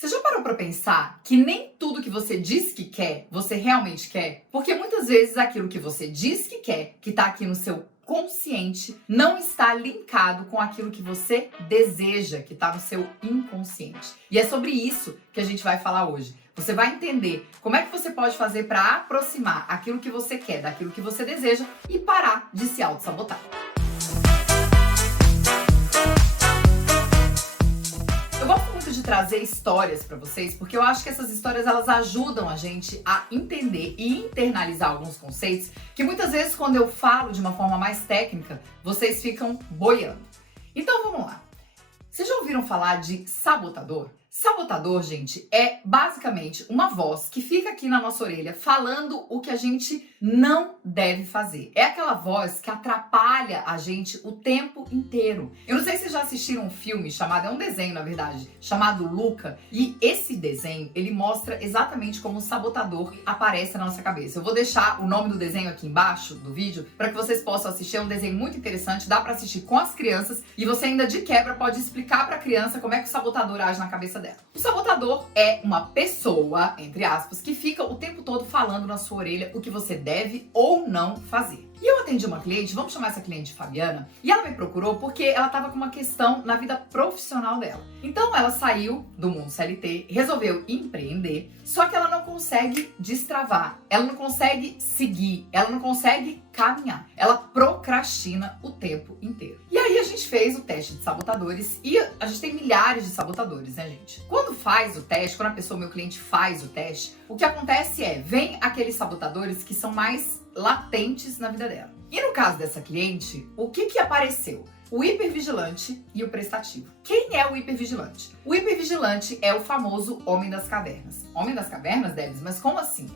Você já parou pra pensar que nem tudo que você diz que quer, você realmente quer? Porque muitas vezes aquilo que você diz que quer, que tá aqui no seu consciente, não está linkado com aquilo que você deseja, que tá no seu inconsciente. E é sobre isso que a gente vai falar hoje. Você vai entender como é que você pode fazer para aproximar aquilo que você quer daquilo que você deseja e parar de se auto-sabotar. Eu gosto muito de trazer histórias para vocês, porque eu acho que essas histórias elas ajudam a gente a entender e internalizar alguns conceitos que muitas vezes quando eu falo de uma forma mais técnica, vocês ficam boiando. Então vamos lá. Vocês já ouviram falar de sabotador? Sabotador, gente, é basicamente uma voz que fica aqui na nossa orelha falando o que a gente não deve fazer. É aquela voz que atrapalha a gente o tempo inteiro. Eu não sei se vocês já assistiram um filme chamado, é um desenho na verdade, chamado Luca. E esse desenho, ele mostra exatamente como o sabotador aparece na nossa cabeça. Eu vou deixar o nome do desenho aqui embaixo do vídeo para que vocês possam assistir. É um desenho muito interessante, dá para assistir com as crianças e você ainda de quebra pode explicar para a criança como é que o sabotador age na cabeça dela. O sabotador é uma pessoa, entre aspas, que fica o tempo todo falando na sua orelha o que você deve ou não fazer. E eu atendi uma cliente, vamos chamar essa cliente de Fabiana, e ela me procurou porque ela estava com uma questão na vida profissional dela. Então ela saiu do mundo CLT, resolveu empreender, só que ela não consegue destravar, ela não consegue seguir, ela não consegue caminhar. Ela procrastina o tempo inteiro. E aí a gente fez o teste de sabotadores e a gente tem milhares de sabotadores, né, gente? Quando faz o teste, quando a pessoa, meu cliente faz o teste, o que acontece é, vem aqueles sabotadores que são mais latentes na vida dela. E no caso dessa cliente, o que apareceu? O hipervigilante e o prestativo. Quem é o hipervigilante? O hipervigilante é o famoso homem das cavernas. Homem das cavernas, Debs? Mas como assim?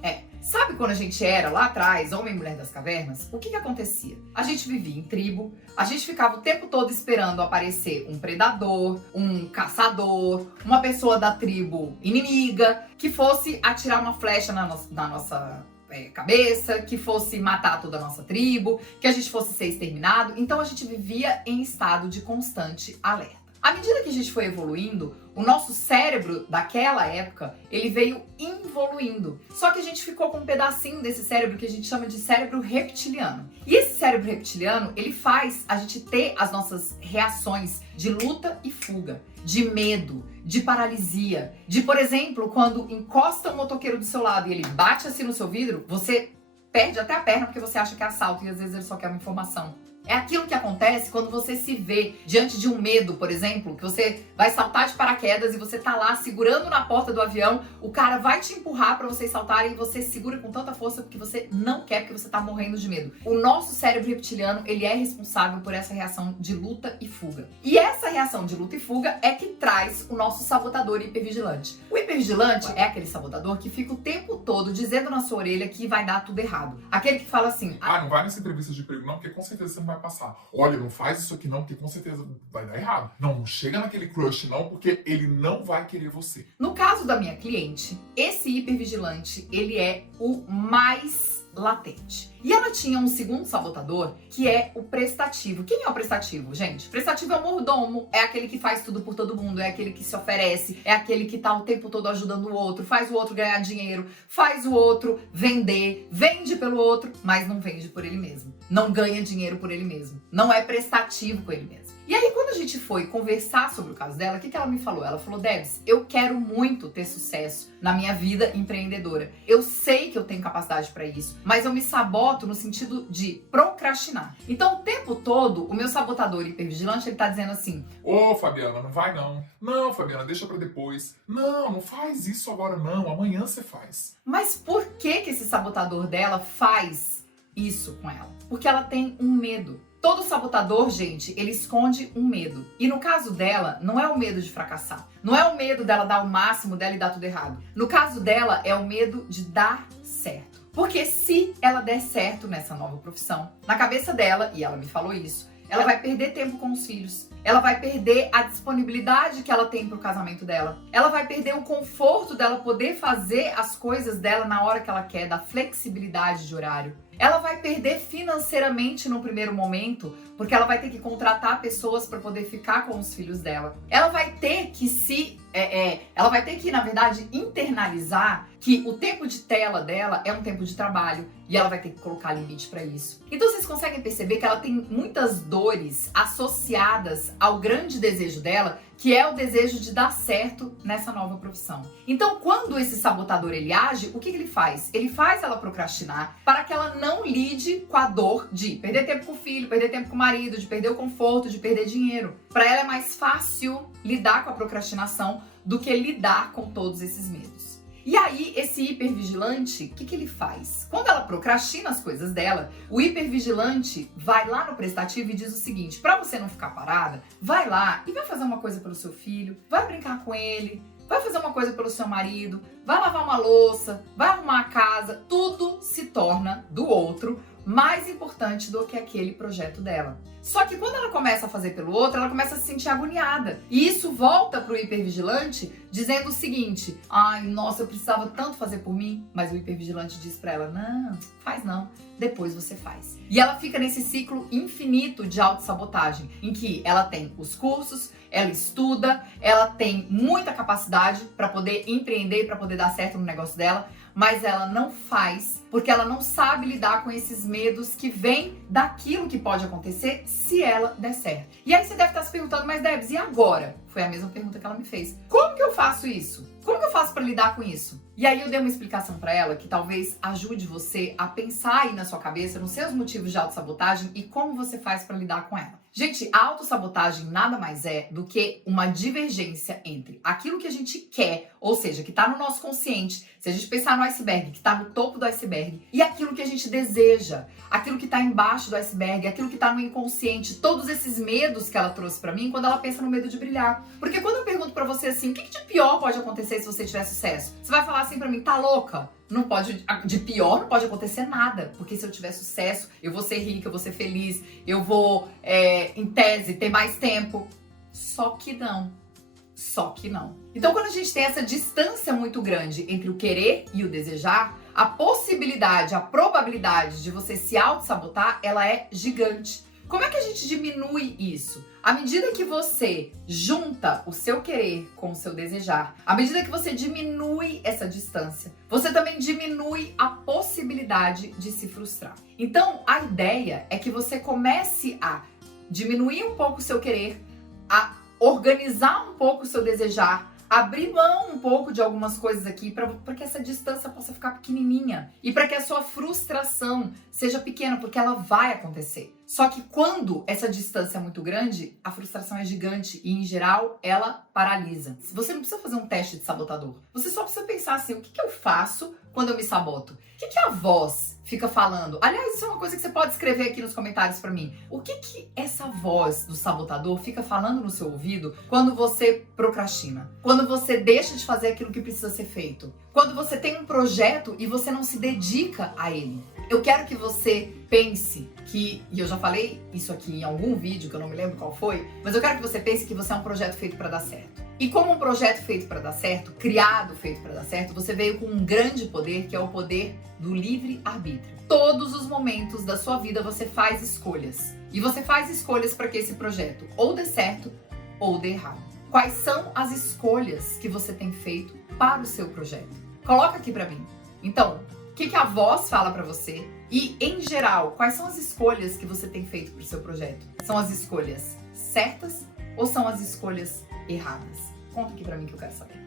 Sabe quando a gente era lá atrás, homem e mulher das cavernas? O que acontecia? A gente vivia em tribo, a gente ficava o tempo todo esperando aparecer um predador, um caçador, uma pessoa da tribo inimiga que fosse atirar uma flecha na nossa cabeça, que fosse matar toda a nossa tribo, que a gente fosse ser exterminado. Então a gente vivia em estado de constante alerta. À medida que a gente foi evoluindo, o nosso cérebro daquela época, ele veio involuindo. Só que a gente ficou com um pedacinho desse cérebro que a gente chama de cérebro reptiliano. E esse cérebro reptiliano, ele faz a gente ter as nossas reações de luta e fuga, de medo, de paralisia, de, por exemplo, quando encosta um motoqueiro do seu lado e ele bate assim no seu vidro, você perde até a perna porque você acha que é assalto e às vezes ele só quer uma informação. É aquilo que acontece quando você se vê diante de um medo, por exemplo, que você vai saltar de paraquedas e você tá lá segurando na porta do avião, o cara vai te empurrar pra vocês saltarem e você segura com tanta força porque você não quer, porque você tá morrendo de medo. O nosso cérebro reptiliano, ele é responsável por essa reação de luta e fuga. E essa reação de luta e fuga é que traz o nosso sabotador hipervigilante. O hipervigilante é aquele sabotador que fica o tempo todo dizendo na sua orelha que vai dar tudo errado. Aquele que fala assim: não vai nessa entrevista de emprego não, porque com certeza você não vai passar. Olha, não faz isso aqui não, porque com certeza vai dar errado. Não chega naquele crush não, porque ele não vai querer você. No caso da minha cliente, esse hipervigilante, ele é o mais latente. E ela tinha um segundo sabotador, que é o prestativo. Quem é o prestativo, gente? Prestativo é o mordomo, é aquele que faz tudo por todo mundo, é aquele que se oferece, é aquele que tá o tempo todo ajudando o outro, faz o outro ganhar dinheiro, faz o outro vender, vende pelo outro, mas não vende por ele mesmo. Não ganha dinheiro por ele mesmo. Não é prestativo com ele mesmo. E aí, quando a gente foi conversar sobre o caso dela, o que ela me falou? Ela falou: Debs, eu quero muito ter sucesso na minha vida empreendedora. Eu sei que eu tenho capacidade para isso, mas eu me saboto no sentido de procrastinar. Então, o tempo todo, o meu sabotador hipervigilante, ele tá dizendo assim: Ô, Fabiana, não vai não. Não, Fabiana, deixa pra depois. Não faz isso agora não, amanhã você faz. Mas por que esse sabotador dela faz isso com ela? Porque ela tem um medo. Todo sabotador, gente, ele esconde um medo. E no caso dela, não é o medo de fracassar. Não é o medo dela dar o máximo dela e dar tudo errado. No caso dela, é o medo de dar certo. Porque se ela der certo nessa nova profissão, na cabeça dela, e ela me falou isso, ela vai perder tempo com os filhos. Ela vai perder a disponibilidade que ela tem pro casamento dela. Ela vai perder o conforto dela poder fazer as coisas dela na hora que ela quer, da flexibilidade de horário. Ela vai perder financeiramente no primeiro momento, porque ela vai ter que contratar pessoas para poder ficar com os filhos dela. Ela vai ter que ela vai ter que, na verdade, internalizar que o tempo de tela dela é um tempo de trabalho e ela vai ter que colocar limite para isso. Então vocês conseguem perceber que ela tem muitas dores associadas ao grande desejo dela, que é o desejo de dar certo nessa nova profissão. Então, quando esse sabotador ele age, o que ele faz? Ele faz ela procrastinar para que ela não lide com a dor de perder tempo com o filho, perder tempo com o marido, de perder o conforto, de perder dinheiro. Para ela é mais fácil lidar com a procrastinação do que lidar com todos esses medos. E aí, esse hipervigilante, o que ele faz? Quando ela procrastina as coisas dela, o hipervigilante vai lá no prestativo e diz o seguinte: para você não ficar parada, vai lá e vai fazer uma coisa pelo seu filho, vai brincar com ele, vai fazer uma coisa pelo seu marido, vai lavar uma louça, vai arrumar a casa. Tudo se torna do outro mais importante do que aquele projeto dela. Só que quando ela começa a fazer pelo outro, ela começa a se sentir agoniada. E isso volta pro hipervigilante dizendo o seguinte: ai, nossa, eu precisava tanto fazer por mim. Mas o hipervigilante diz pra ela: não, faz não, depois você faz. E ela fica nesse ciclo infinito de autossabotagem, em que ela tem os cursos, ela estuda, ela tem muita capacidade para poder empreender, para poder dar certo no negócio dela, mas ela não faz porque ela não sabe lidar com esses medos que vêm daquilo que pode acontecer se ela der certo. E aí você deve estar se perguntando: mas Debs, e agora? Foi a mesma pergunta que ela me fez. Como que eu faço isso? Como que eu faço para lidar com isso? E aí eu dei uma explicação para ela que talvez ajude você a pensar aí na sua cabeça nos seus motivos de autossabotagem e como você faz para lidar com ela. Gente, a autossabotagem nada mais é do que uma divergência entre aquilo que a gente quer, ou seja, que está no nosso consciente, se a gente pensar no iceberg, que está no topo do iceberg, e aquilo que a gente deseja, aquilo que está embaixo do iceberg, aquilo que está no inconsciente, todos esses medos que ela trouxe para mim quando ela pensa no medo de brilhar. Porque quando eu pergunto para você assim, o que de pior pode acontecer se você tiver sucesso? Você vai falar assim para mim: tá louca? Não pode, de pior não pode acontecer nada, porque se eu tiver sucesso, eu vou ser rica, eu vou ser feliz, eu vou, em tese, ter mais tempo. Só que não. Então, quando a gente tem essa distância muito grande entre o querer e o desejar, a possibilidade, a probabilidade de você se auto-sabotar, ela é gigante. Como é que a gente diminui isso? À medida que você junta o seu querer com o seu desejar, à medida que você diminui essa distância, você também diminui a possibilidade de se frustrar. Então, a ideia é que você comece a diminuir um pouco o seu querer, a organizar um pouco o seu desejar, abrir mão um pouco de algumas coisas aqui para que essa distância possa ficar pequenininha e para que a sua frustração seja pequena, porque ela vai acontecer. Só que quando essa distância é muito grande, a frustração é gigante e, em geral, ela paralisa. Você não precisa fazer um teste de sabotador. Você só precisa pensar assim: o que eu faço quando eu me saboto? O que a voz fica falando? Aliás, isso é uma coisa que você pode escrever aqui nos comentários pra mim. O que essa voz do sabotador fica falando no seu ouvido quando você procrastina? Quando você deixa de fazer aquilo que precisa ser feito? Quando você tem um projeto e você não se dedica a ele? Eu quero que você pense que, e eu já falei isso aqui em algum vídeo, que eu não me lembro qual foi, mas eu quero que você pense que você é um projeto feito para dar certo. E como um projeto feito para dar certo, criado feito para dar certo, você veio com um grande poder, que é o poder do livre-arbítrio. Todos os momentos da sua vida você faz escolhas. E você faz escolhas para que esse projeto ou dê certo ou dê errado. Quais são as escolhas que você tem feito para o seu projeto? Coloca aqui para mim. Então, o que a voz fala para você? E, em geral, quais são as escolhas que você tem feito para o seu projeto? São as escolhas certas ou são as escolhas erradas? Conta aqui para mim que eu quero saber.